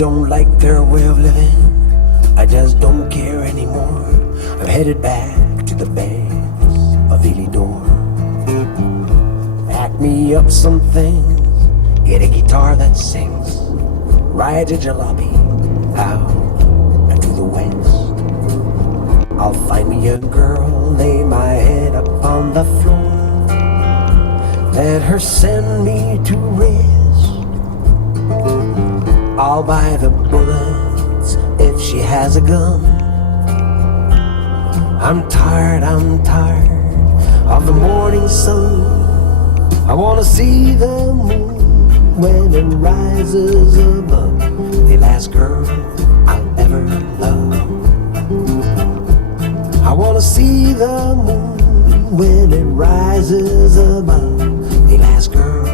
don't like their way of living. I just don't care anymore. I'm headed back to the banks of Illidor. Pack me up some things, get a guitar that sings, ride a jalopy out to the west. I'll find me a girl, lay my head up on the floor, let her send me to rest. I'll buy the bullets if she has a gun. I'm tired of the morning sun. I wanna see the moon when it rises above, the last girl I'll ever love. I wanna see the moon when it rises above, the last girl